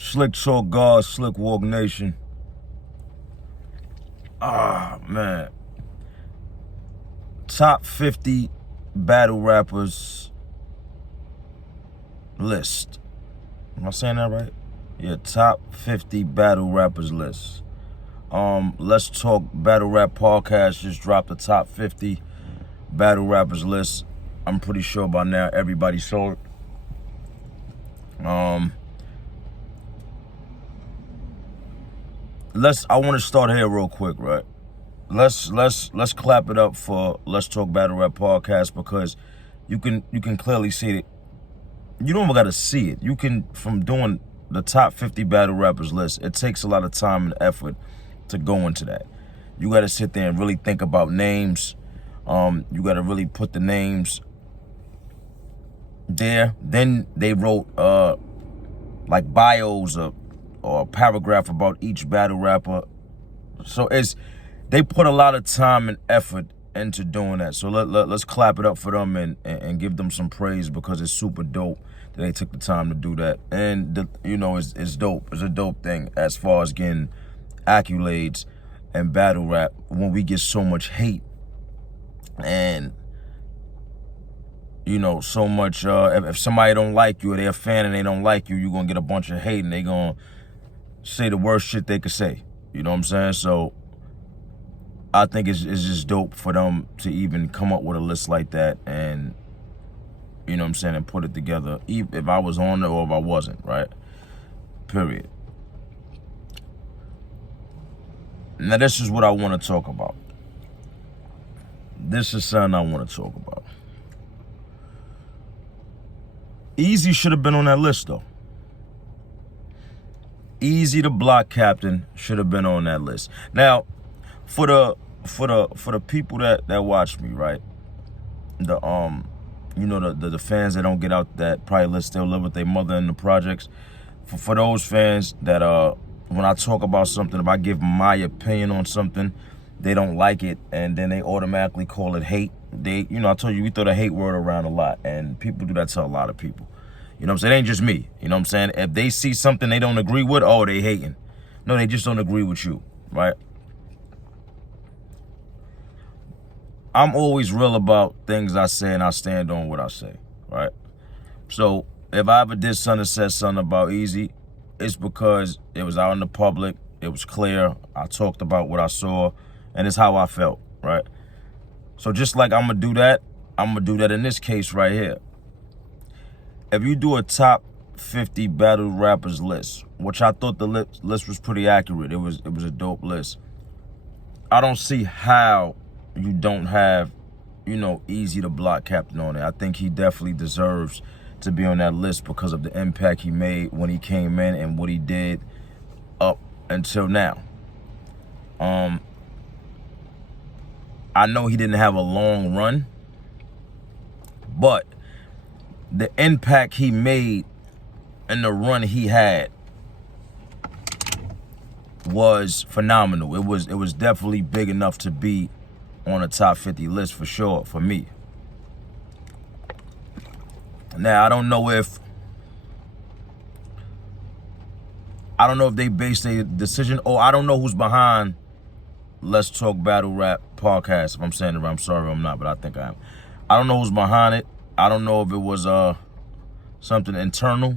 Slick Talk God, Slick Walk Nation. Man. Top 50 battle rappers list. Am I saying that right? Yeah, top 50 battle rappers list. Let's Talk Battle Rap Podcast just dropped the top 50 battle rappers list. I'm pretty sure by now everybody saw it. I want to start here real quick, right? Let's clap it up for Let's Talk Battle Rap Podcast, because you can clearly see it. You don't even gotta see it. You can, from doing the top 50 battle rappers list, it takes a lot of time and effort to go into that. You gotta sit there and really think about names. You gotta really put the names there. Then they wrote like bios or a paragraph about each battle rapper. So they put a lot of time and effort into doing that. So let's clap it up for them and give them some praise, because it's super dope that they took the time to do that. And it's dope. It's a dope thing as far as getting accolades and battle rap when we get so much hate and so much. If somebody don't like you or they're a fan and they don't like you, you're gonna get a bunch of hate and they gonna say the worst shit they could say. You know what I'm saying? So I think it's just dope for them to even come up with a list like that, and and put it together, even if I was on it or if I wasn't, right? Period. Now this is what I want to talk about. This is something I want to talk about. Eazy should have been on that list, though. Eazy, the block captain, should have been on that list. Now, for the people that watch me, right? The fans that don't get out that probably let still live with their mother in the projects. For those fans that when I talk about something, if I give my opinion on something, they don't like it and then they automatically call it hate. I told you we throw the hate word around a lot, and people do that to a lot of people. You know what I'm saying? It ain't just me. You know what I'm saying? If they see something they don't agree with, oh, they hating. No, they just don't agree with you, right? I'm always real about things I say, and I stand on what I say, right? So if I ever did something, said something about Eazy, it's because it was out in the public, it was clear, I talked about what I saw, and it's how I felt, right? So just like I'm gonna do that in this case right here. If you do a top 50 battle rappers list, which I thought the list was pretty accurate, it was a dope list. I don't see how you don't have, Eazy, the block captain, on it. I think he definitely deserves to be on that list because of the impact he made when he came in and what he did up until now. I know he didn't have a long run, but the impact he made and the run he had was phenomenal. It was definitely big enough to be on a top 50 list for sure, for me. Now, I don't know if they based their decision, or I don't know who's behind Let's Talk Battle Rap Podcast. If I'm saying it right, I'm sorry if I'm not, but I think I am. I don't know who's behind it. I don't know if it was something internal,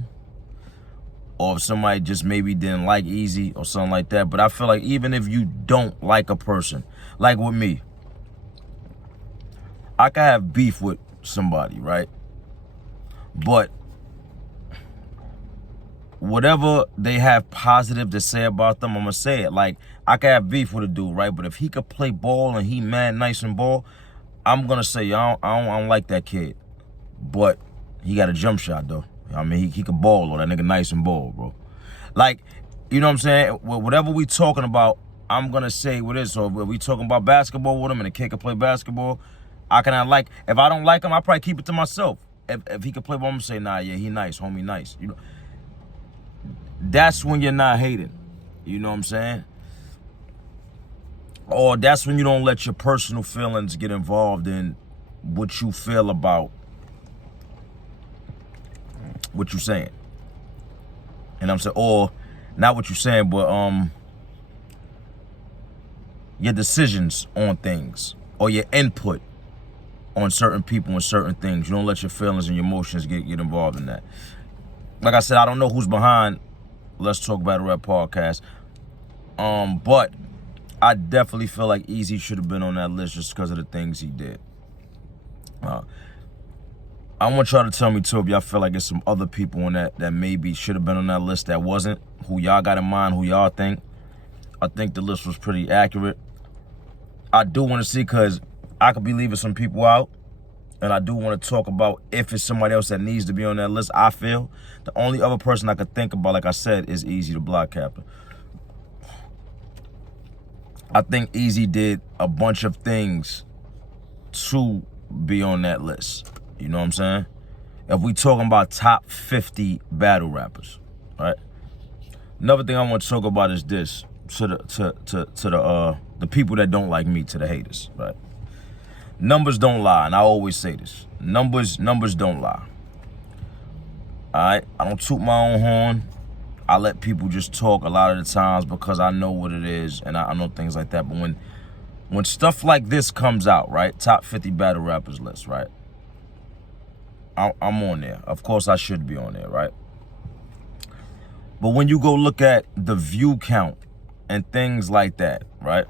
or if somebody just maybe didn't like Eazy or something like that. But I feel like even if you don't like a person, like with me, I can have beef with somebody, right? But whatever they have positive to say about them, I'm gonna say it. Like, I can have beef with a dude, right? But if he could play ball and he mad nice and ball, I'm gonna say I don't like that kid. But he got a jump shot though. I mean, he could ball, or that nigga nice and ball, bro. Like, you know what I'm saying? Whatever we talking about, I'm gonna say what it is. So if we talking about basketball with him and the kid can play basketball, if I don't like him, I probably keep it to myself. If he could play ball, I'm gonna say, nah, yeah, he nice, homie, nice. That's when you're not hating. You know what I'm saying? Or that's when you don't let your personal feelings get involved in what you feel about what you're saying. You know what I'm saying? Or not what you're saying, but your decisions on things or your input on certain people and certain things. You don't let your feelings and your emotions get involved in that. Like I said, I don't know who's behind Let's Talk Battle Rap podcast. But I definitely feel like Eazy should have been on that list just because of the things he did. I want y'all to tell me too if y'all feel like there's some other people on that maybe should have been on that list that wasn't. Who y'all got in mind, who y'all think. I think the list was pretty accurate. I do want to see, because I could be leaving some people out, and I do want to talk about if it's somebody else that needs to be on that list. I feel the only other person I could think about, like I said, is Eazy the Block Captain. I think Eazy did a bunch of things to be on that list. You know what I'm saying? If we talking about top 50 battle rappers, right? Another thing I want to talk about is this to the people that don't like me, to the haters, right? Numbers don't lie, and I always say this. Numbers don't lie. All right? I don't toot my own horn. I let people just talk a lot of the times because I know what it is and I know things like that. But when stuff like this comes out, right? Top 50 battle rappers list, right? I'm on there. Of course, I should be on there, right? But when you go look at the view count and things like that, right?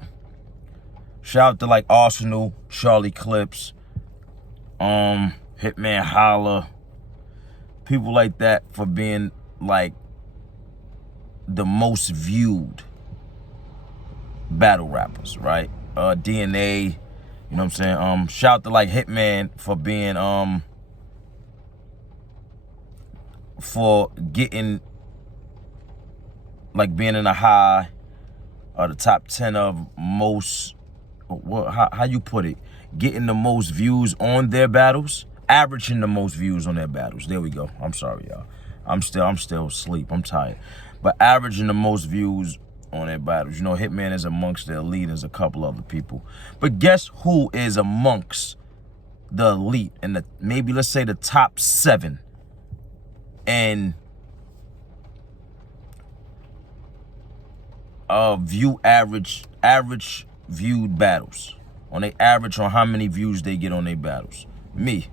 Shout out to like Arsenal, Charlie Clips, Hitman Holla, people like that for being like the most viewed battle rappers, right? DNA, you know what I'm saying? Shout out to like Hitman for being for getting like being in the high the top 10 of most, how you put it, getting the most views on their battles, averaging the most views on their battles. There we go. I'm sorry, y'all. I'm still asleep. I'm tired. But averaging the most views on their battles. You know, Hitman is amongst the elite. There's a couple other people. But guess who is amongst the elite and the maybe let's say the top 7 and view average viewed battles, on they average on how many views they get on their battles? Me.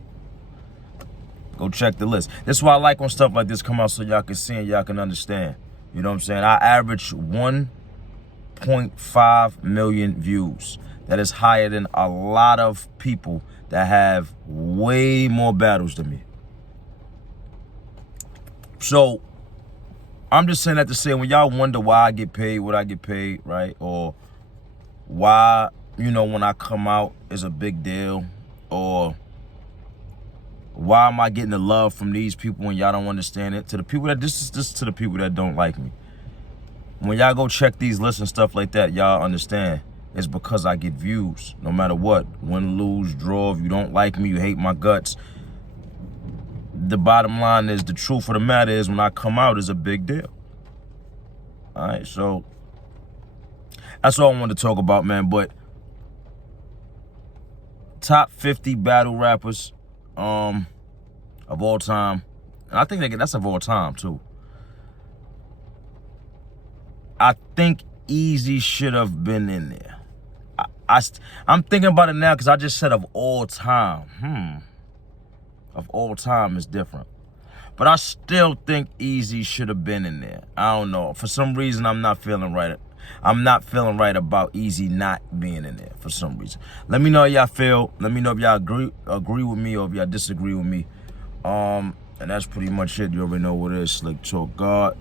Go check the list. That's why I like when stuff like this come out so y'all can see and y'all can understand. You know what I'm saying? I average 1.5 million views. That is higher than a lot of people that have way more battles than me. So I'm just saying that to say, when y'all wonder why I get paid what I get paid, right? Or why, you know, when I come out is a big deal, or why am I getting the love from these people when y'all don't understand it? To the people that, this is to the people that don't like me. When y'all go check these lists and stuff like that, y'all understand it's because I get views, no matter what. Win, lose, draw, if you don't like me, you hate my guts. The bottom line is, the truth of the matter is, when I come out is a big deal. All right, so that's all I wanted to talk about, man. But top 50 battle rappers of all time, and I think that's of all time too. I think Eazy should have been in there. I'm thinking about it now because I just said of all time. Of all time is different. But I still think Eazy should have been in there. I don't know. For some reason, I'm not feeling right. I'm not feeling right about Eazy not being in there for some reason. Let me know how y'all feel. Let me know if y'all agree with me or if y'all disagree with me. And that's pretty much it. You already know what it is. Slick Talk God.